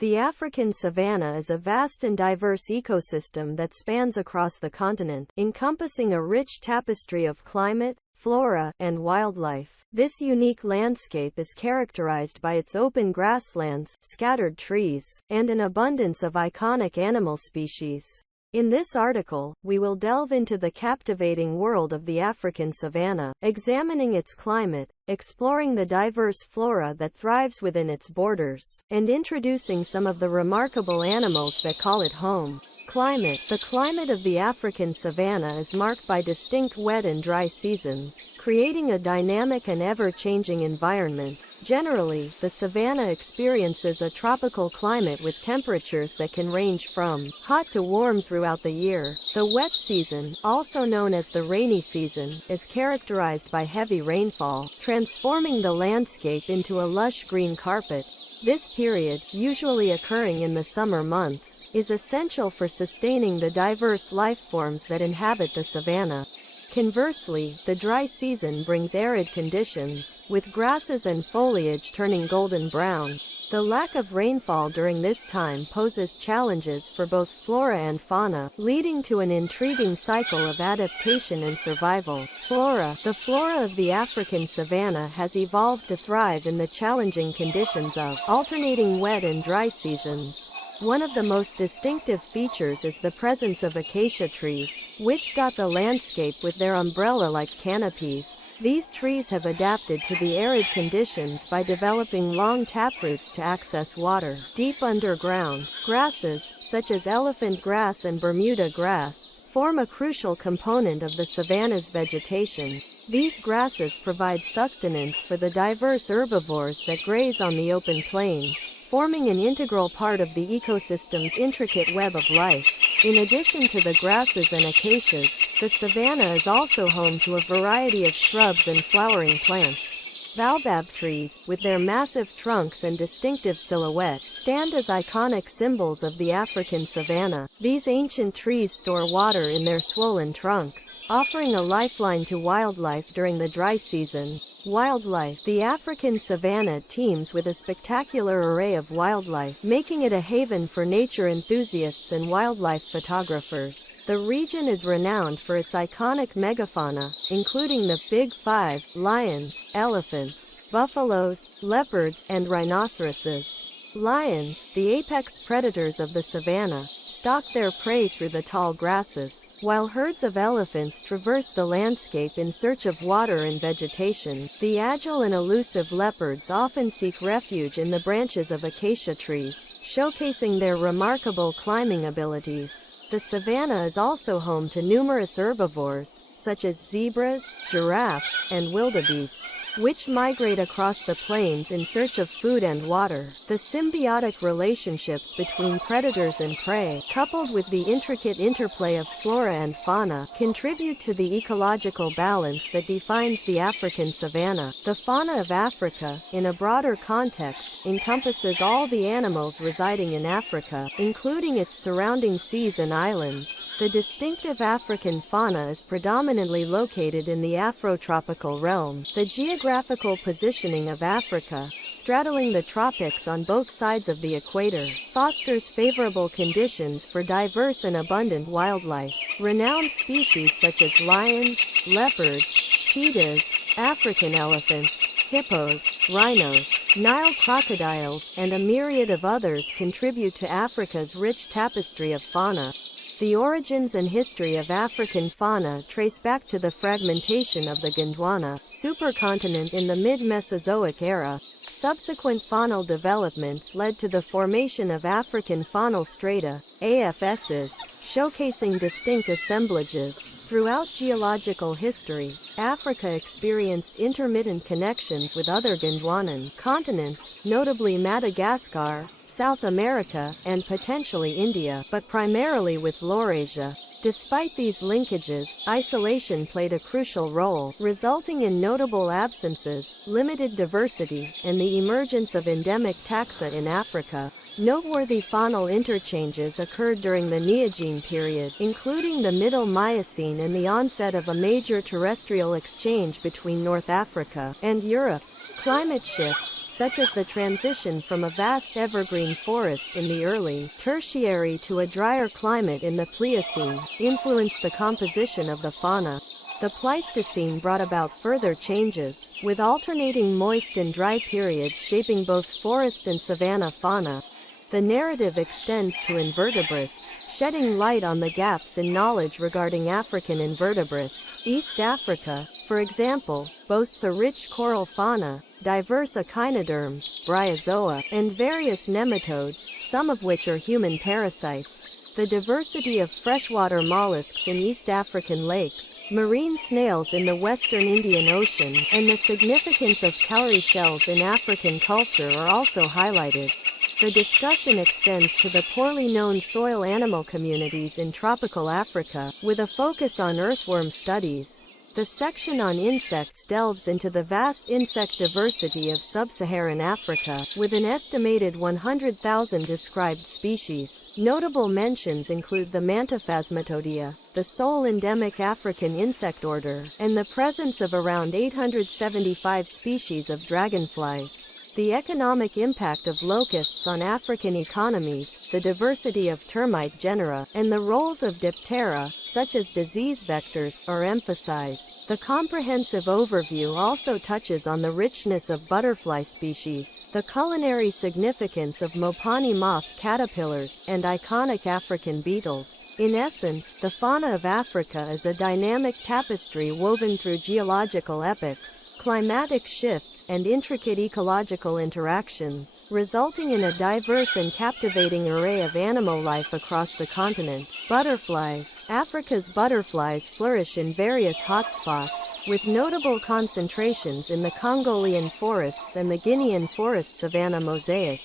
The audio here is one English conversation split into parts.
The African savanna is a vast and diverse ecosystem that spans across the continent, encompassing a rich tapestry of climate, flora, and wildlife. This unique landscape is characterized by its open grasslands, scattered trees, and an abundance of iconic animal species. In this article, we will delve into the captivating world of the African savanna, examining its climate, exploring the diverse flora that thrives within its borders, and introducing some of the remarkable animals that call it home. Climate. The climate of the African savanna is marked by distinct wet and dry seasons, creating a dynamic and ever-changing environment. Generally, the savanna experiences a tropical climate with temperatures that can range from hot to warm throughout the year. The wet season, also known as the rainy season, is characterized by heavy rainfall, transforming the landscape into a lush green carpet. This period, usually occurring in the summer months, is essential for sustaining the diverse life forms that inhabit the savanna. Conversely, the dry season brings arid conditions, with grasses and foliage turning golden brown. The lack of rainfall during this time poses challenges for both flora and fauna, leading to an intriguing cycle of adaptation and survival. Flora. The flora of the African savanna has evolved to thrive in the challenging conditions of alternating wet and dry seasons. One of the most distinctive features is the presence of acacia trees, which dot the landscape with their umbrella-like canopies. These trees have adapted to the arid conditions by developing long taproots to access water deep underground. Grasses, such as elephant grass and Bermuda grass, form a crucial component of the savanna's vegetation. These grasses provide sustenance for the diverse herbivores that graze on the open plains, forming an integral part of the ecosystem's intricate web of life. In addition to the grasses and acacias, the savanna is also home to a variety of shrubs and flowering plants. Baobab trees, with their massive trunks and distinctive silhouette, stand as iconic symbols of the African savanna. These ancient trees store water in their swollen trunks, offering a lifeline to wildlife during the dry season. Wildlife. The African savanna teems with a spectacular array of wildlife, making it a haven for nature enthusiasts and wildlife photographers. The region is renowned for its iconic megafauna, including the Big Five: lions, elephants, buffaloes, leopards, and rhinoceroses. Lions, the apex predators of the savanna, stalk their prey through the tall grasses, while herds of elephants traverse the landscape in search of water and vegetation. The agile and elusive leopards often seek refuge in the branches of acacia trees, showcasing their remarkable climbing abilities. The savanna is also home to numerous herbivores, such as zebras, giraffes, and wildebeests, which migrate across the plains in search of food and water. The symbiotic relationships between predators and prey, coupled with the intricate interplay of flora and fauna, contribute to the ecological balance that defines the African savanna. The fauna of Africa, in a broader context, encompasses all the animals residing in Africa, including its surrounding seas and islands. The distinctive African fauna is predominantly located in the Afrotropical realm. The geographical positioning of Africa, straddling the tropics on both sides of the equator, fosters favorable conditions for diverse and abundant wildlife. Renowned species such as lions, leopards, cheetahs, African elephants, hippos, rhinos, Nile crocodiles, and a myriad of others contribute to Africa's rich tapestry of fauna. The origins and history of African fauna trace back to the fragmentation of the Gondwana supercontinent in the mid-Mesozoic era. Subsequent faunal developments led to the formation of African faunal strata, AFSs, showcasing distinct assemblages. Throughout geological history, Africa experienced intermittent connections with other Gondwanan continents, notably Madagascar, South America, and potentially India, but primarily with Laurasia. Despite these linkages, isolation played a crucial role, resulting in notable absences, limited diversity, and the emergence of endemic taxa in Africa. Noteworthy faunal interchanges occurred during the Neogene period, including the Middle Miocene and the onset of a major terrestrial exchange between North Africa and Europe. Climate shifts. such as the transition from a vast evergreen forest in the early Tertiary to a drier climate in the Pliocene, influenced the composition of the fauna. The Pleistocene brought about further changes, with alternating moist and dry periods shaping both forest and savanna fauna. The narrative extends to invertebrates, shedding light on the gaps in knowledge regarding African invertebrates. East Africa, for example, boasts a rich coral fauna, diverse echinoderms, bryozoa, and various nematodes, some of which are human parasites. The diversity of freshwater mollusks in East African lakes, marine snails in the western Indian Ocean, and the significance of cowrie shells in African culture are also highlighted. The discussion extends to the poorly known soil animal communities in tropical Africa, with a focus on earthworm studies. The section on insects delves into the vast insect diversity of sub-Saharan Africa, with an estimated 100,000 described species. Notable mentions include the Mantaphasmatodea, the sole endemic African insect order, and the presence of around 875 species of dragonflies. The economic impact of locusts on African economies, the diversity of termite genera, and the roles of diptera, such as disease vectors, are emphasized. The comprehensive overview also touches on the richness of butterfly species, the culinary significance of Mopani moth caterpillars, and iconic African beetles. In essence, the fauna of Africa is a dynamic tapestry woven through geological epochs, climatic shifts, and intricate ecological interactions, resulting in a diverse and captivating array of animal life across the continent. Butterflies. Africa's butterflies flourish in various hotspots, with notable concentrations in the Congolian forests and the Guinean forest savanna mosaic.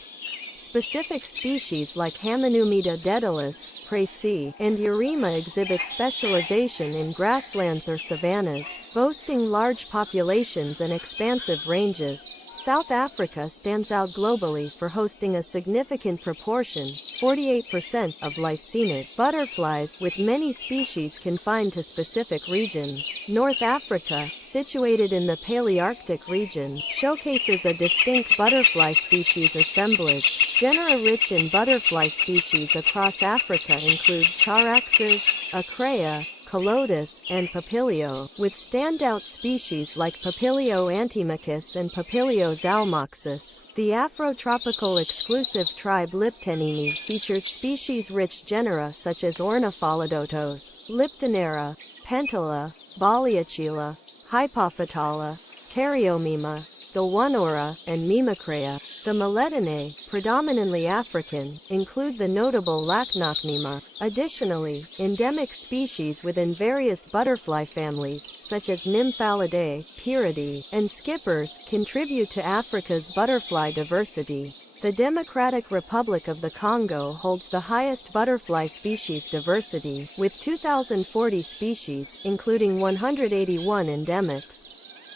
Specific species like Hamanumida daedalus, Pracy, and Urema exhibit specialization in grasslands or savannas, boasting large populations and expansive ranges. South Africa stands out globally for hosting a significant proportion, 48%, of lycaenid butterflies, with many species confined to specific regions. North Africa, situated in the Palearctic region, showcases a distinct butterfly species assemblage. Genera rich in butterfly species across Africa include Charaxes, Acrea, Colodus, and Papilio, with standout species like Papilio antimachus and Papilio zalmoxis. The Afrotropical exclusive tribe Liptenini features species-rich genera such as Ornitholodotos, Liptonera, Pentala, Baliachila, Hypophytala, Pteriomima, Dolwanora, and Mimicrea. The Meletinae, predominantly African, include the notable Lachnochnema. Additionally, endemic species within various butterfly families, such as Nymphalidae, Piridae, and Skippers, contribute to Africa's butterfly diversity. The Democratic Republic of the Congo holds the highest butterfly species diversity, with 2,040 species, including 181 endemics.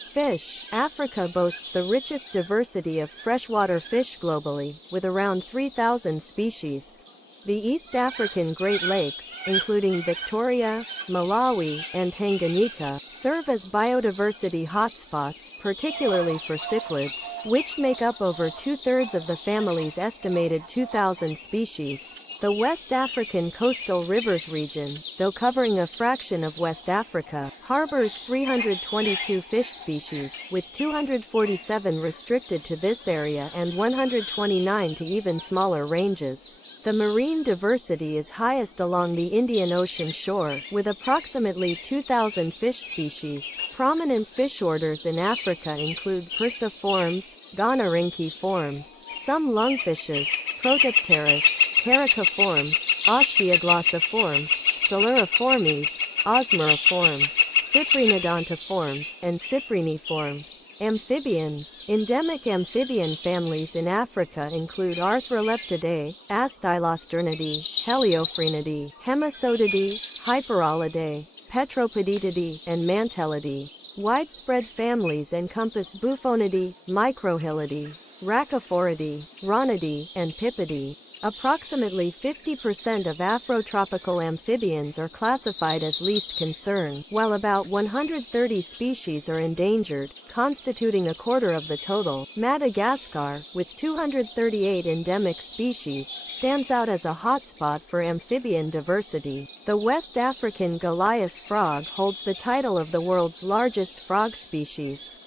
Fish. Africa boasts the richest diversity of freshwater fish globally, with around 3,000 species. The East African Great Lakes, including Victoria, Malawi, and Tanganyika, serve as biodiversity hotspots, particularly for cichlids, which make up over two-thirds of the family's estimated 2,000 species. The West African Coastal Rivers region, though covering a fraction of West Africa, harbors 322 fish species, with 247 restricted to this area and 129 to even smaller ranges. The marine diversity is highest along the Indian Ocean shore, with approximately 2,000 fish species. Prominent fish orders in Africa include Perciformes, Gonorhynchiformes, some lungfishes, Protopteris, Caraciformes, Osteoglossiformes, Siluriformes, Osmeriformes, Cyprinodontiformes, and Cypriniformes. Amphibians. Endemic amphibian families in Africa include Arthroleptidae, Astylosternidae, Heliophrenidae, Hemosodidae, Hyperolidae, Petropoditidae, and Mantelidae. Widespread families encompass Bufonidae, Microhylidae, Rhacophoridae, Rhonidae, and Pipidae. Approximately 50% of afrotropical amphibians are classified as least concern, while about 130 species are endangered, constituting a quarter of the total. Madagascar, with 238 endemic species, stands out as a hotspot for amphibian diversity. The West African Goliath frog holds the title of the world's largest frog species.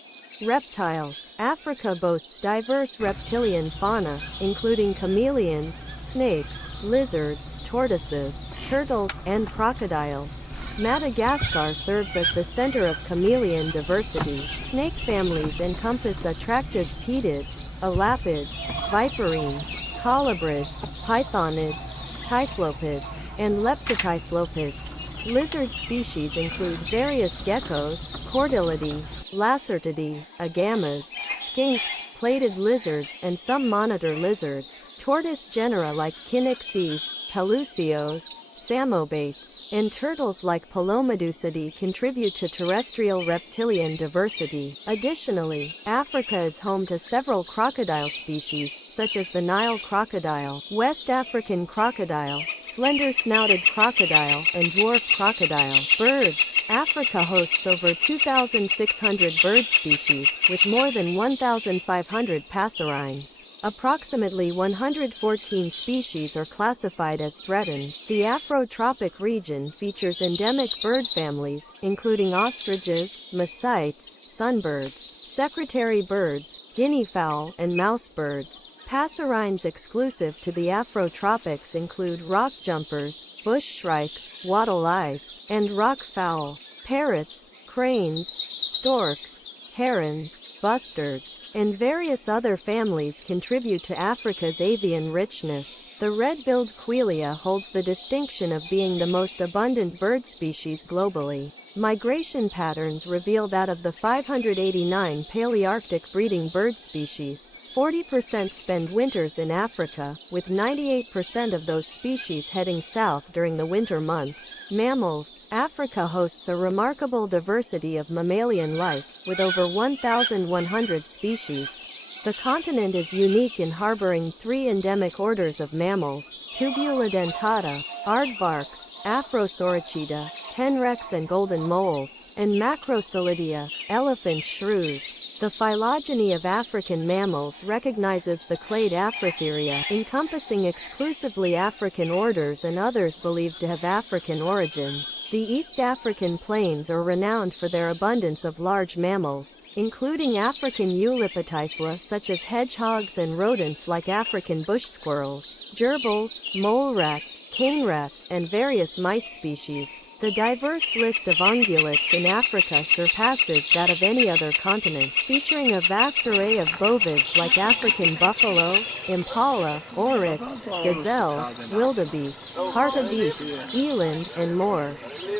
Reptiles. Africa boasts diverse reptilian fauna, including chameleons, snakes, lizards, tortoises, turtles, and crocodiles. Madagascar serves as the center of chameleon diversity. Snake families encompass Atractospeedids, elapids, viperines, colubrids, pythonids, typhlopids, and leptotyphlopids. Lizard species include various geckos, Chordilidae, Lacertidae, agamas, skinks, plated lizards, and some monitor lizards. Tortoise genera like Cynixes, Pelusios, Samobates, and turtles like Palomedusidae contribute to terrestrial reptilian diversity. Additionally, Africa is home to several crocodile species, such as the Nile crocodile, West African crocodile, slender-snouted crocodile, and dwarf crocodile. Birds. Africa hosts over 2,600 bird species, with more than 1,500 passerines. Approximately 114 species are classified as threatened. The Afrotropic region features endemic bird families, including ostriches, macites, sunbirds, secretary birds, guinea fowl, and mouse birds. Passerines exclusive to the Afrotropics include rock jumpers, bush shrikes, wattle-eyes, and rock fowl. Parrots, cranes, storks, herons, bustards, and various other families contribute to Africa's avian richness. The red-billed quelea holds the distinction of being the most abundant bird species globally. Migration patterns reveal that of the 589 Palearctic breeding bird species, 40% spend winters in Africa, with 98% of those species heading south during the winter months. Mammals. Africa hosts a remarkable diversity of mammalian life, with over 1,100 species. The continent is unique in harboring 3 endemic orders of mammals: Tubulidentata, aardvarks, Afrosoricida, tenrecs and golden moles, and Macrocelidia, elephant shrews. The phylogeny of African mammals recognizes the clade Afrotheria, encompassing exclusively African orders and others believed to have African origins. The East African plains are renowned for their abundance of large mammals, including African Eulipotyphla such as hedgehogs and rodents like African bush squirrels, gerbils, mole rats, cane rats, and various mice species. The diverse list of ungulates in Africa surpasses that of any other continent, featuring a vast array of bovids like African buffalo, impala, oryx, gazelles, wildebeest, hartebeest, eland, and more.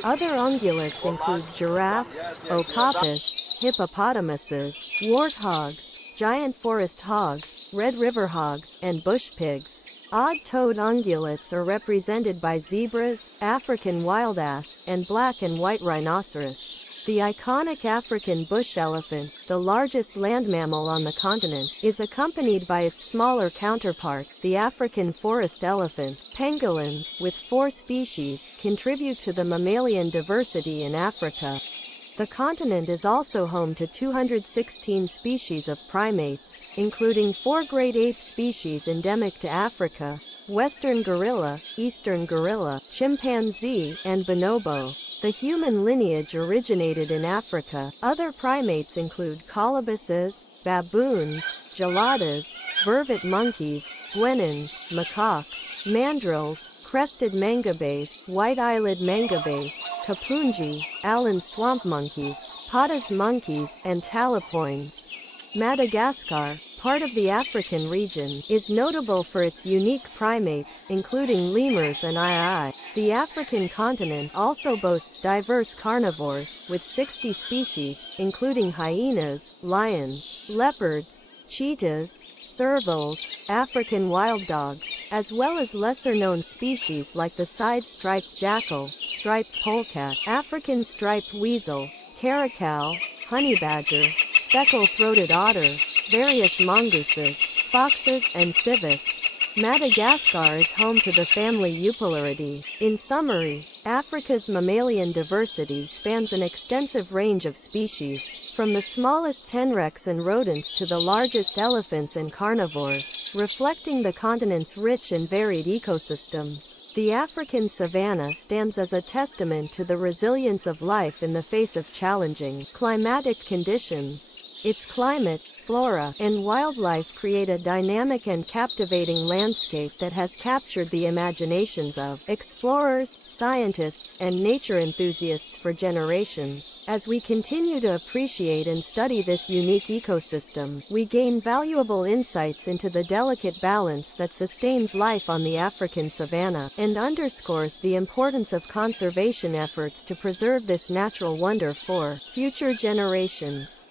Other ungulates include giraffes, okapis, hippopotamuses, warthogs, giant forest hogs, red river hogs, and bush pigs. Odd-toed ungulates are represented by zebras, African wild ass, and black and white rhinoceros. The iconic African bush elephant, the largest land mammal on the continent, is accompanied by its smaller counterpart, the African forest elephant. Pangolins, with 4 species, contribute to the mammalian diversity in Africa. The continent is also home to 216 species of primates, including 4 great ape species endemic to Africa: western gorilla, eastern gorilla, chimpanzee, and bonobo. The human lineage originated in Africa. Other primates include colubrids, baboons, geladas, vervet monkeys, guenons, macaques, mandrills, crested mangabes, white-eyelid mangabes, kapunji, Allen swamp monkeys, Pata's monkeys, and talapoins. Madagascar, part of the African region, is notable for its unique primates, including lemurs and ii. The African continent also boasts diverse carnivores, with 60 species, including hyenas, lions, leopards, cheetahs, servals, African wild dogs, as well as lesser-known species like the side-striped jackal, striped polecat, African striped weasel, caracal, honey badger, speckle-throated otter, various mongooses, foxes, and civets. Madagascar is home to the family Eupilaridae. In summary, Africa's mammalian diversity spans an extensive range of species, from the smallest tenrecs and rodents to the largest elephants and carnivores, reflecting the continent's rich and varied ecosystems. The African savanna stands as a testament to the resilience of life in the face of challenging climatic conditions. Its climate, flora, and wildlife create a dynamic and captivating landscape that has captured the imaginations of explorers, scientists, and nature enthusiasts for generations. As we continue to appreciate and study this unique ecosystem, we gain valuable insights into the delicate balance that sustains life on the African savanna, and underscores the importance of conservation efforts to preserve this natural wonder for future generations.